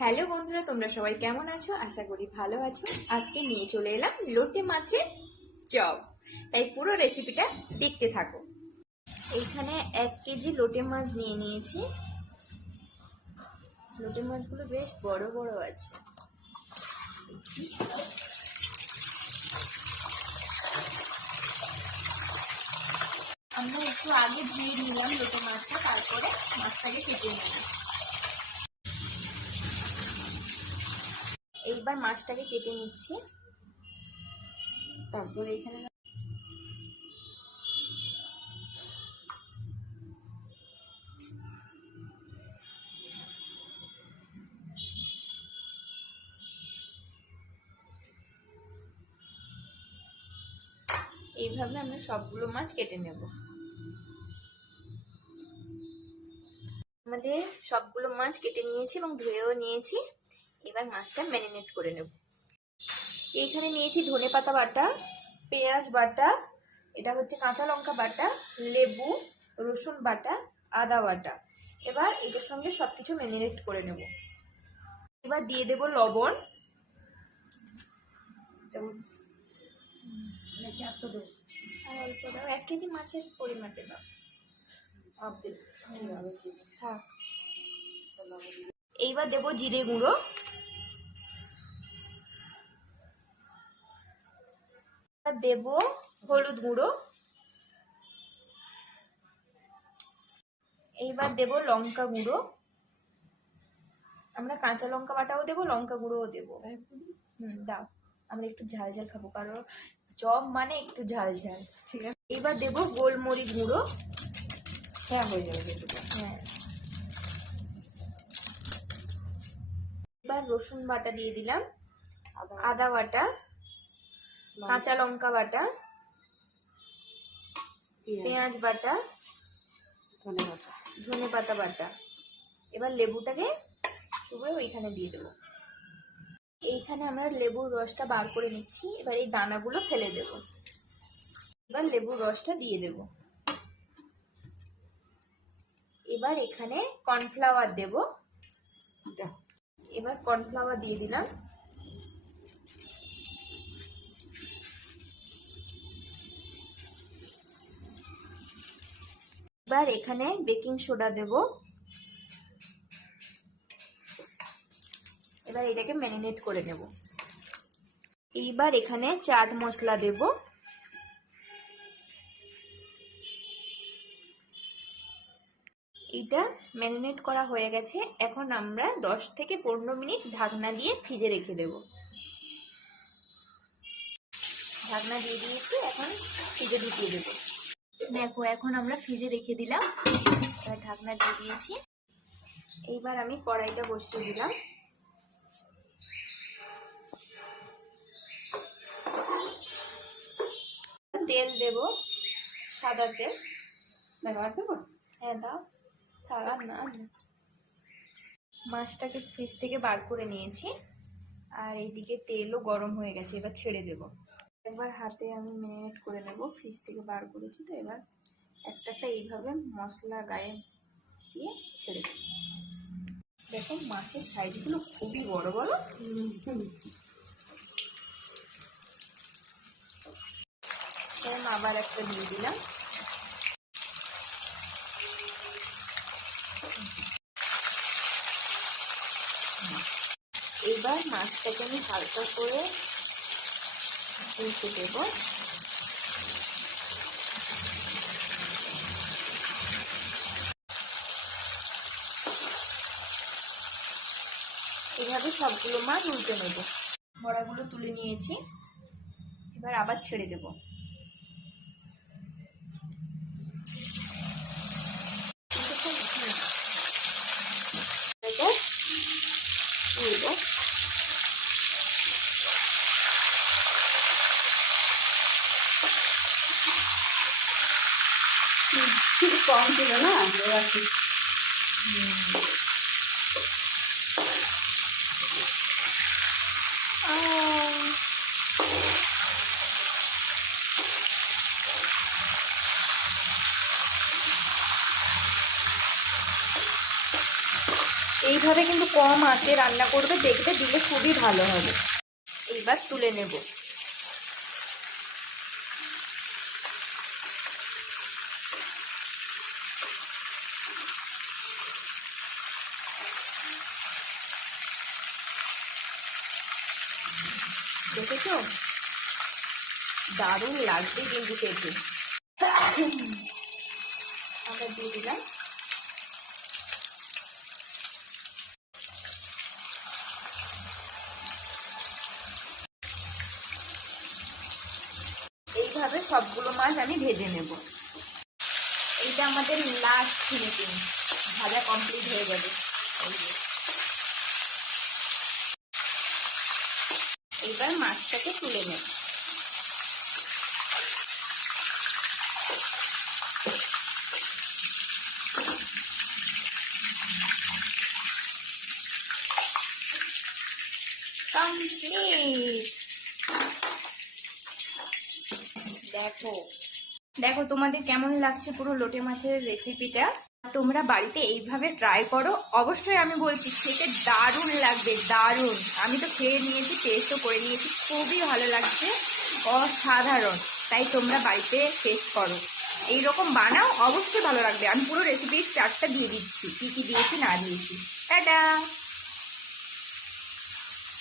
Hello বন্ধুরা, তোমরা সবাই কেমন আছো? আশা করি ভালো আছো। আজকে নিয়ে চলে এলাম লোটে মাছের চপ। তাই পুরো রেসিপিটা দেখতে থাকো। এইখানে 1 কেজি লোটে মাছ নিয়ে নিয়েছি। লোটে মাছগুলো বেশ বড় বড় আছে। আমরা একটু আগে ধুয়ে নিলাম লোটে মাছটা, তারপরে মাছটাকে কেটে নিলাম। এইবার মাছটাকে কেটে নিচ্ছি। তারপরে এখানে এইভাবে আমরা সবগুলো মাছ কেটে নেব। আমাদের সবগুলো মাছ কেটে নিয়েছি এবং ধুয়েও নিয়েছি। এবার মাছটা ম্যারিনেট করে নেব। এইখানে নিয়েছি ধনেপাতা বাটা, পেঁয়াজ বাটা, এটা হচ্ছে কাঁচা লঙ্কা বাটা, লেবু, রসুন বাটা, আদা বাটা। এবার এটার সঙ্গে সবকিছু ম্যারিনেট করে নেব। এবার দিয়ে দেব লবণ। আর অল্প দাও, 1 কেজি মাছের পরিমাণে দাও। থাক। এইবার দেব জিরে গুঁড়ো, দেব হলুদ গুঁড়ো, এইবার দেব লঙ্কা গুঁড়ো। আমরা কাঁচা লঙ্কা বাটাও দেবো, লঙ্কা গুঁড়োও দেবো। দাও, আমরা একটু ঝাল ঝাল খাবো, কারণ চপ মানে একটু ঝাল ঝাল। ঠিক আছে, এবার দেবো গোলমরিচ গুঁড়ো। হ্যাঁ, হয়ে যাবে। হ্যাঁ, এবার রসুন বাটা দিয়ে দিলাম, আদা বাটা, কাঁচা লঙ্কা বাটা, পেঁয়াজ বাটা, ধনে পাতা বাটা। এবার লেবুটাকে চুবড়ে ওইখানে দিয়ে দেবো। এইখানে আমরা লেবুর রসটা বার করে নিচ্ছি। এবার এই দানাগুলো ফেলে দেব। এবার লেবুর রসটা দিয়ে দেব। এবার এখানে কর্নফ্লাওয়ার দেব। এবার কর্নফ্লাওয়ার দিয়ে দিলাম। এবার এখানে বেকিং সোডা দেব। এবার এটাকে ম্যারিনেট করে নেব। এইবার এখানে চাট মশলা দেব। এটা ম্যারিনেট করা হয়ে গেছে। এখন আমরা 10 থেকে 15 মিনিট ঢাকনা দিয়ে ফ্রিজে রেখে দেব। ঢাকনা দিয়ে দিয়েছি, এখন ফ্রিজে ঢুকিয়ে দেবো। দেখো, এখন আমরা ফ্রিজে রেখে দিলাম। এবার ঢাকনা দিয়ে দিয়েছি। এইবার আমি কড়াইটা বসিয়ে দিলাম। তেল দেব, সাদা তেল। হ্যাঁ দাও, থাক আর না। মাছটাকে ফ্রিজ থেকে বার করে নিয়েছি, আর এইদিকে তেলও গরম হয়ে গেছে। এবার ছেড়ে দেব। একবার হাতে আমি ম্যারিনেট করে নেব, ফ্রিজ থেকে বার করেছি তো। এবার একটা এইভাবে মশলা গায়ে দিয়ে ছেড়ে দেব। দেখো, মাছের সাইজগুলো খুবই বড় বড়। আবার একটা দিয়ে দিলাম। এবার মাছটাকে আমি হালকা করে উল্টে দেব। এভাবে সবগুলো মাছ উল্টে নেব। বড়াগুলো তুলে নিয়েছি, এবার আবার ছেড়ে দেব। কম ছিল না, এইভাবে কিন্তু কম আঁচে রান্না করবে, দেখবে দিলে খুবই ভালো হবে। এইবার তুলে নেব। দেখেছো, দারুণ লাগবে কিন্তু খেতে। আবার দিয়ে দিলাম। এইভাবে সবগুলো মাছ আমি ভেজে নেব। এইটা আমাদের লাস্ট ফিনিশিং, ভাজা কমপ্লিট হয়ে যাবে। এইবার মাছটাকে তুলে নেব। কমপ্লিট। দেখো দেখো তোমাদের কেমন লাগছে পুরো লোটে মাছের রেসিপিটা। তোমরা বাড়িতে এইভাবে ট্রাই করো, অবশ্যই আমি বলছি খেতে দারুণ লাগবে, দারুণ। আমি তো খেয়ে নিয়েছি, টেস্টও করে নিয়েছি, খুবই ভালো লাগছে, অসাধারণ। তাই তোমরা বাড়িতে টেস্ট করো, এইরকম বানাও, অবশ্যই ভালো লাগবে। আমি পুরো রেসিপির চার্টটা দিয়ে দিচ্ছি, কি কি দিয়েছি না দিয়েছি। টাটা।